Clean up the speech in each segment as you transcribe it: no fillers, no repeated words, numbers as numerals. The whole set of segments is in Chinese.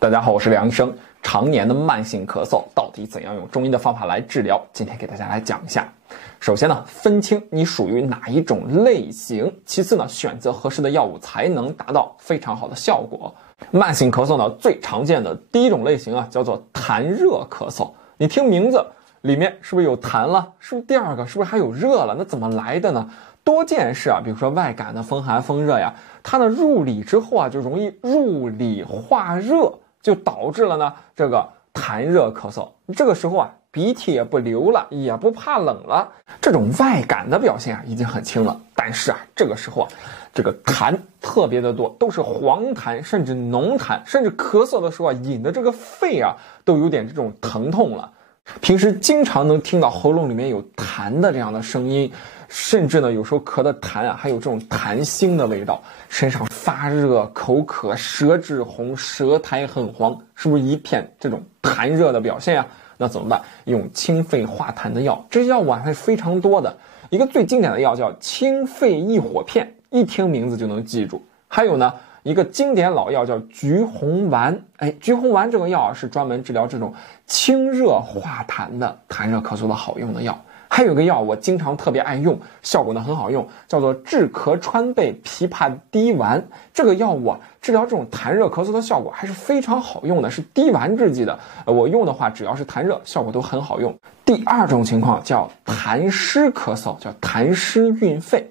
大家好，我是梁医生。常年的慢性咳嗽到底怎样用中医的方法来治疗？今天给大家来讲一下。首先呢，分清你属于哪一种类型。其次呢，选择合适的药物才能达到非常好的效果。慢性咳嗽呢，最常见的第一种类型啊，叫做痰热咳嗽。你听名字里面是不是有痰了？是不是第二个是不是还有热了？那怎么来的呢？多件事啊，比如说外感的风寒风热呀，它呢入里之后啊，就容易入里化热，就导致了呢这个痰热咳嗽。这个时候啊，鼻涕也不流了，也不怕冷了，这种外感的表现啊已经很轻了。但是啊，这个时候啊，这个痰特别的多，都是黄痰，甚至浓痰，甚至咳嗽的时候啊，引的这个肺啊都有点这种疼痛了。平时经常能听到喉咙里面有痰的这样的声音，甚至呢有时候咳的痰啊还有这种痰腥的味道，身上发热、口渴、舌质红、舌苔很黄，是不是一片这种痰热的表现啊？那怎么办？用清肺化痰的药，这药物啊还是非常多的。一个最经典的药叫清肺益火片，一听名字就能记住。还有呢，一个经典老药叫橘红丸。橘红丸这个药啊是专门治疗这种清热化痰的痰热咳嗽的好用的药。还有一个药我经常特别爱用，效果呢很好用，叫做治咳川贝枇杷滴丸。这个药物啊治疗这种痰热咳嗽的效果还是非常好用的，是滴丸制剂的。我用的话只要是痰热效果都很好用。第二种情况叫痰湿咳嗽，叫痰湿蕴肺。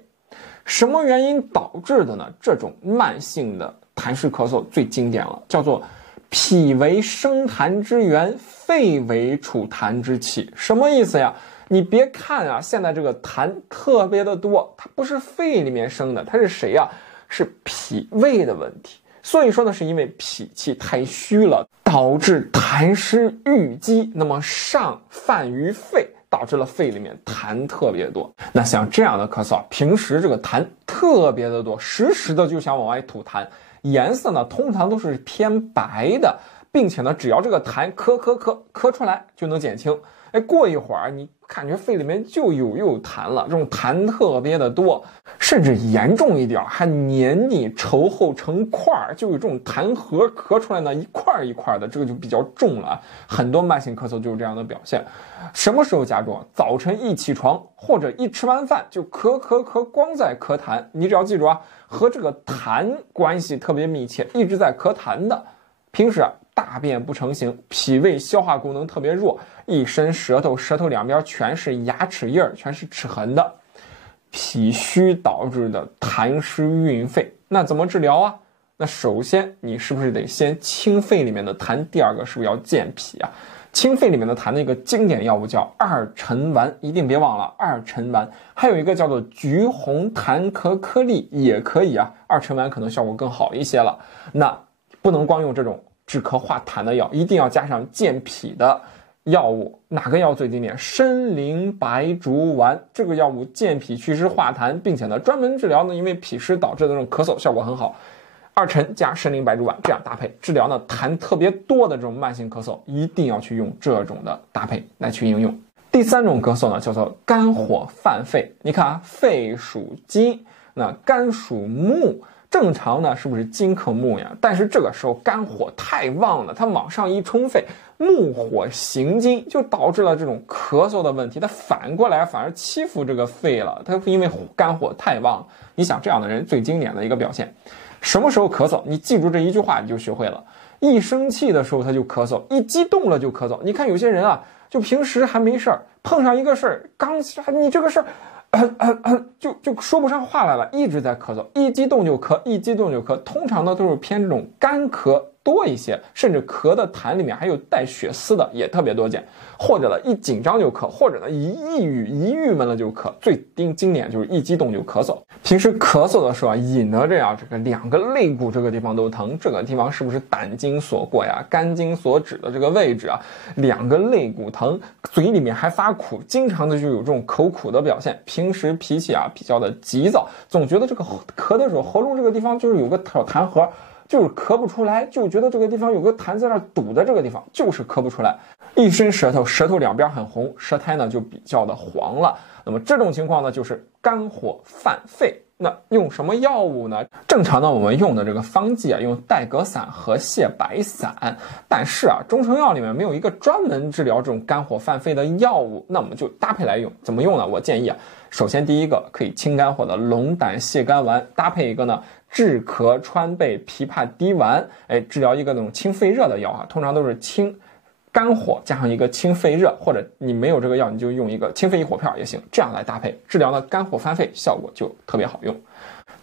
什么原因导致的呢？这种慢性的痰湿咳嗽最经典了，叫做脾为生痰之源，肺为储痰之器。什么意思呀？你别看啊，现在这个痰特别的多，它不是肺里面生的，它是谁呀？是脾胃的问题。所以说呢，是因为脾气太虚了，导致痰湿郁积，那么上泛于肺，导致了肺里面痰特别多。那像这样的咳嗽，平时这个痰特别的多，时时的就想往外吐痰，颜色呢通常都是偏白的，并且呢只要这个痰咳出来就能减轻。过一会儿你感觉肺里面就有痰了，这种痰特别的多，甚至严重一点还黏腻稠厚成块，就有这种痰核咳出来呢，一块一块的，这个就比较重了。很多慢性咳嗽就是这样的表现。什么时候加重？早晨一起床或者一吃完饭就咳，光在咳痰。你只要记住啊，和这个痰关系特别密切，一直在咳痰的，平时大便不成形，脾胃消化功能特别弱，一伸舌头两边全是牙齿印儿，全是齿痕的，脾虚导致的痰湿蕴肺。那怎么治疗啊？那首先你是不是得先清肺里面的痰？第二个是不是要健脾啊？清肺里面的痰的一个经典药物叫二陈丸，一定别忘了二陈丸。还有一个叫做橘红痰咳颗粒也可以啊，二陈丸可能效果更好一些了。那不能光用这种治咳化痰的药，一定要加上健脾的药物。哪个药最经典？参苓白术丸。这个药物健脾祛湿化痰，并且呢专门治疗呢因为脾湿导致的这种咳嗽，效果很好。二陈加参苓白术丸这样搭配治疗呢痰特别多的这种慢性咳嗽，一定要去用这种的搭配来去应用。第三种咳嗽呢叫做肝火犯肺。你看啊，肺属金，那肝属木。正常呢是不是金克木呀？但是这个时候肝火太旺了，它往上一冲肺，木火行金，就导致了这种咳嗽的问题。它反过来反而欺负这个肺了，它因为肝火太旺。你想这样的人最经典的一个表现，什么时候咳嗽？你记住这一句话你就学会了。一生气的时候他就咳嗽，一激动了就咳嗽。你看有些人啊，就平时还没事儿，碰上一个事儿，你这个事儿就说不上话来了，一直在咳嗽，一激动就咳，通常呢都是偏这种干咳多一些，甚至咳的痰里面还有带血丝的也特别多见，或者呢一紧张就咳，或者呢一郁闷了就咳，最经典就是一激动就咳嗽。平时咳嗽的时候啊，引得这个两个肋骨这个地方都疼，这个地方是不是胆经所过呀？肝经所指的这个位置啊，两个肋骨疼，嘴里面还发苦，经常的就有这种口苦的表现。平时脾气啊比较的急躁，总觉得这个咳的时候喉咙这个地方就是有个痰核，就是咳不出来，就觉得这个地方有个痰在那堵在这个地方，就是咳不出来。一伸舌头两边很红，舌苔呢就比较的黄了。那么这种情况呢就是肝火犯肺。那用什么药物呢？正常的我们用的这个方剂啊，用代革散和泻白散。但是啊，中成药里面没有一个专门治疗这种肝火犯肺的药物，那我们就搭配来用。怎么用呢？我建议啊，首先第一个可以清肝火的龙胆泻肝丸，搭配一个呢治咳川贝枇杷滴丸，治疗一个那种清肺热的药啊，通常都是清肝火加上一个清肺热，或者你没有这个药，你就用一个清肺益火片也行，这样来搭配治疗呢肝火犯肺，效果就特别好用。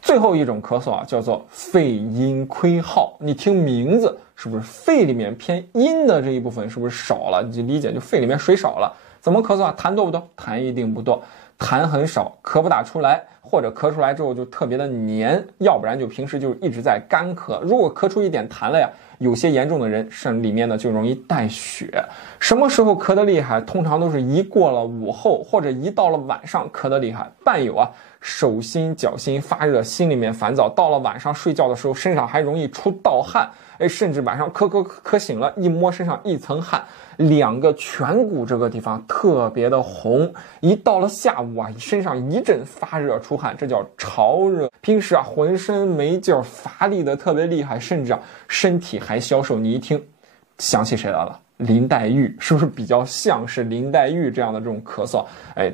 最后一种咳嗽啊，叫做肺阴亏耗。你听名字是不是肺里面偏阴的这一部分是不是少了？你就理解就肺里面水少了。怎么咳嗽啊？痰多不多？痰一定不多，痰很少，咳不打出来，或者咳出来之后就特别的黏，要不然就平时就一直在干咳。如果咳出一点痰来呀，有些严重的人肾里面呢就容易带血。什么时候咳得厉害？通常都是一过了午后，或者一到了晚上咳得厉害。伴有啊手心脚心发热，心里面烦躁，到了晚上睡觉的时候身上还容易出盗汗，甚至晚上咳醒了，一摸身上一层汗，两个颧骨这个地方特别的红，一到了下午啊身上一阵发热出汗，这叫潮热。平时啊浑身没劲儿，乏力的特别厉害，甚至啊身体还消瘦。你一听想起谁来了？林黛玉，是不是比较像是林黛玉这样的这种咳嗽？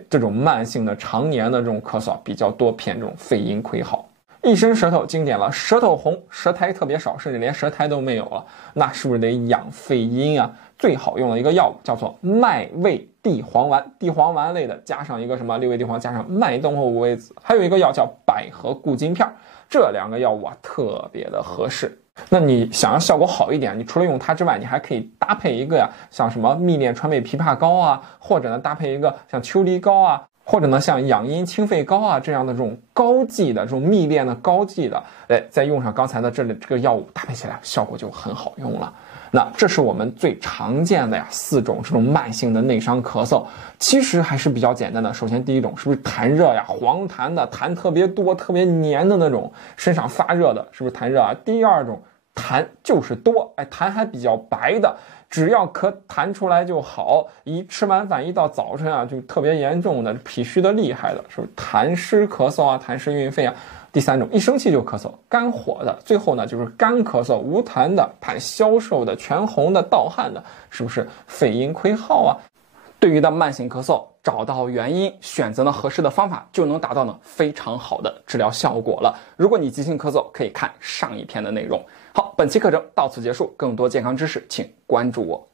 这种慢性的常年的这种咳嗽比较多，偏这种肺阴亏耗。一伸舌头，经典了，舌头红，舌苔特别少，甚至连舌苔都没有了，那是不是得养肺阴啊？最好用的一个药物叫做麦味地黄丸，地黄丸类的加上一个什么六味地黄，加上麦冬和五味子，还有一个药叫百合固金片，这两个药物啊特别的合适。那你想要效果好一点，你除了用它之外，你还可以搭配一个呀，像什么蜜炼川贝枇杷膏啊，或者呢搭配一个像秋梨膏啊，或者呢像养阴清肺膏啊这样的这种膏剂的这种蜜炼的膏剂的，再用上刚才的这个药物搭配起来，效果就很好用了。那这是我们最常见的呀4种这种慢性的内伤咳嗽，其实还是比较简单的。首先第一种是不是痰热呀，黄痰的，痰特别多特别黏的那种，身上发热的，是不是痰热啊？第二种痰就是多，痰还比较白的，只要咳痰出来就好，一吃完饭一到早晨啊就特别严重的，脾虚的厉害的，是不是痰湿咳嗽啊，痰湿运肺啊？第三种一生气就咳嗽，肝火的。最后呢就是干咳嗽，无痰的，痰消瘦的，全红的，盗汗的，是不是肺阴亏耗啊？对于的慢性咳嗽，找到原因，选择呢合适的方法，就能达到呢非常好的治疗效果了。如果你急性咳嗽，可以看上一篇的内容。好，本期课程到此结束，更多健康知识请关注我。